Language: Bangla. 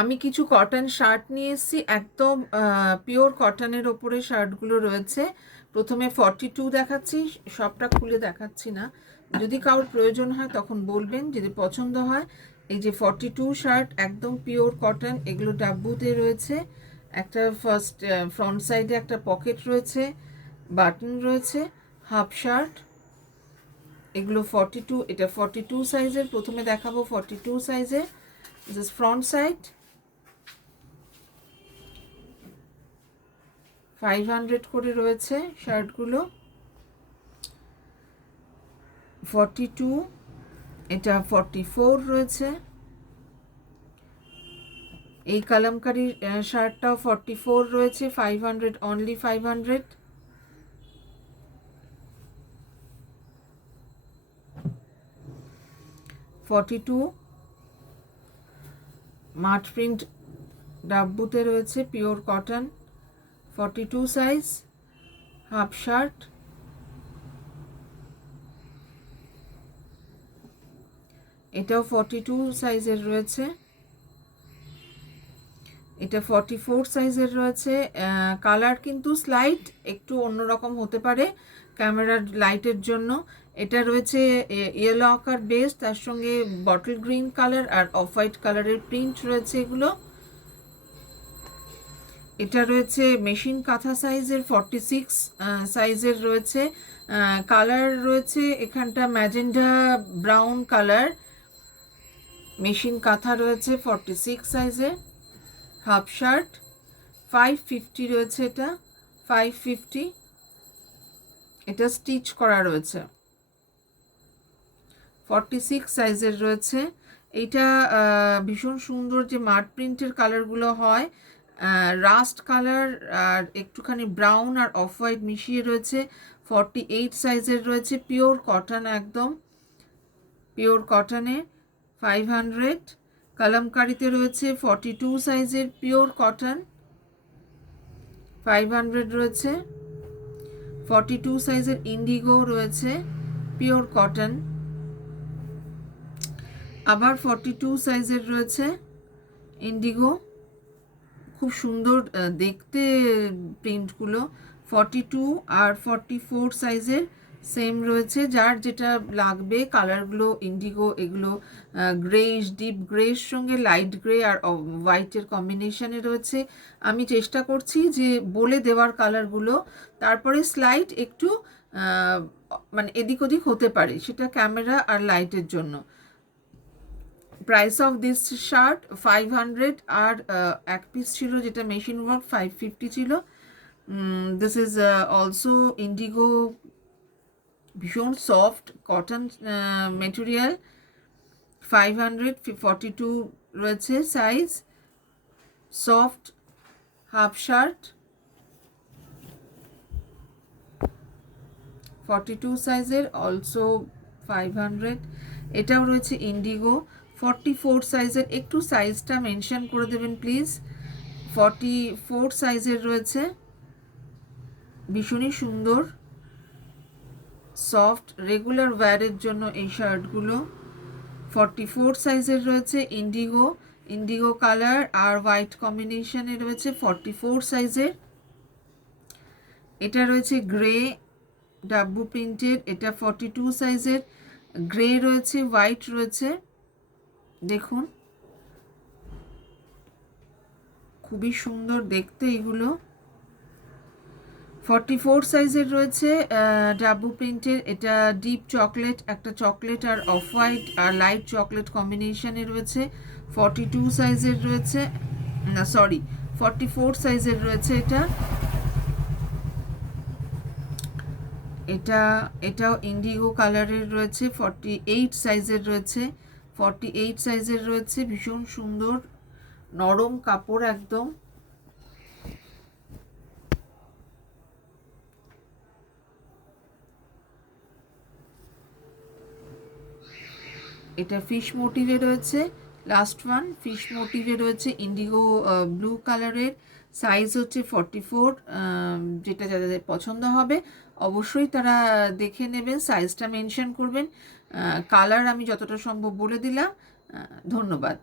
আমি কিছু কটন শার্ট নিয়ে এসেছি, একদম পিওর কটনের ওপরে শার্টগুলো রয়েছে। প্রথমে 42 দেখাচ্ছি, সবটা খুলে দেখাচ্ছি না, যদি কারোর প্রয়োজন হয় তখন বলবেন, যদি পছন্দ হয়। এই যে 42 শার্ট, একদম পিওর কটন, এগুলো ডাব্বুতে রয়েছে। একটা ফ্রন্ট সাইডে একটা পকেট রয়েছে, বাটন রয়েছে, হাফ শার্ট। এগুলো 42, এটা 42 সাইজের। প্রথমে দেখাবো 42 সাইজের। ফ্রন্ট সাইড 500 করে রয়েছে শার্টগুলো। 42, এটা 44 রয়েছে। এই কালামকারি শার্টটাও 44 রয়েছে, 500, অনলি 500। মাঠ প্রিন্ট ডাব্বুতে রয়েছে, pure cotton, 42 size, half shirt. এটাও 42 সাইজের রয়েছে, এটা 44 সাইজের রয়েছে। কালার কিন্তু স্লাইট একটু অন্যরকম হতে পারে ক্যামেরার লাইটের জন্য। এটা রয়েছে ইয়েলো আকার বেস, তার সঙ্গে বটল গ্রিন কালার আর অফ হোয়াইট কালারের প্রিন্ট রয়েছে এগুলো। এটা রয়েছে মেশিন কাঁথা সাইজের, 46 সাইজের রয়েছে। কালার রয়েছে এখানটা ম্যাজেন্ডা ব্রাউন কালার। মেশিন কাঁথা রয়েছে 46 সাইজে, হাফ শার্ট 550 রয়েছে, এটা 550। এটা স্টিচ করা রয়েছে, 46 সাইজের রয়েছে। এইটা ভীষণ সুন্দর, যে মাড প্রিন্টের কালারগুলো হয়, রাস্ট কালার আর একটুখানি ব্রাউন আর অফ হোয়াইট মিশিয়ে রয়েছে। 48 সাইজের রয়েছে, পিওর কটন, একদম পিওর কটনে, 500। কালামকারিতে রয়েছে 42 সাইজের পিওর কটন, 500 রয়েছে। 42 সাইজের ইন্ডিগো রয়েছে, পিওর কটন। আবার 42 সাইজের রয়েছে ইন্ডিগো, খুব সুন্দর দেখতে প্রিন্টগুলো। 42 আর 44 সাইজের সেম রয়েছে, যার যেটা লাগবে। কালারগুলো ইন্ডিগো, এগুলো গ্রেইশ, ডিপ গ্রের সঙ্গে লাইট গ্রে আর হোয়াইটের কম্বিনেশনে রয়েছে। আমি চেষ্টা করছি যে বলে দেওয়ার কালারগুলো, তারপরে স্লাইট একটু মানে এদিক ওদিক হতে পারে, সেটা ক্যামেরা আর লাইটের জন্য। প্রাইস অফ দিস শার্ট 500, আর এক পিস ছিল যেটা মেশিন ওয়ার্ক, 550 ছিল। দিস ইজ অলসো ইন্ডিগো, ভীষণ সফট কটন মেটেরিয়াল, 500, 42 রয়েছে সাইজ, সফট হাফ শার্ট, 42 সাইজের, অলসো 500। এটাও রয়েছে ইন্ডিগো, 44 সাইজের। একটু সাইজটা মেনশন করে দেবেন প্লিজ। 44 সাইজের রয়েছে, ভীষণই সুন্দর, সফট, রেগুলার ওয়্যারের জন্য এই শার্টগুলো। 44 সাইজের রয়েছে ইন্ডিগো, ইন্ডিগো কালার আর হোয়াইট কম্বিনেশনে রয়েছে, 44 সাইজের। এটা রয়েছে গ্রে ডাব্বু প্রিন্টের, এটা 42 সাইজের, গ্রে রয়েছে, হোয়াইট রয়েছে, দেখুন খুবই সুন্দর দেখতে এগুলো। 44 সাইজের রয়েছে ডাব্বু প্রিন্টের, এটা ডিপ চকলেট, একটা চকলেট আর অফ হোয়াইট আর লাইট চকলেট কম্বিনেশনে রয়েছে। 42 সাইজের রয়েছে, না সরি 44 সাইজের রয়েছে এটা। এটাও ইন্ডিগো কালারের রয়েছে, 48 সাইজের রয়েছে, 48 সাইজের রয়েছে, ভীষণ সুন্দর নরম কাপড় একদম। এটা ফিশ মোটিভে রয়েছে, লাস্ট ওয়ান ফিশ মোটিভে রয়েছে, ইন্ডিগো ব্লু কালারের, সাইজ হচ্ছে 44। যেটা যাদের পছন্দ হবে অবশ্যই তারা দেখে নেবেন, সাইজটা মেনশন করবেন। কালার আমি যতটা সম্ভব বলে দিলাম। ধন্যবাদ।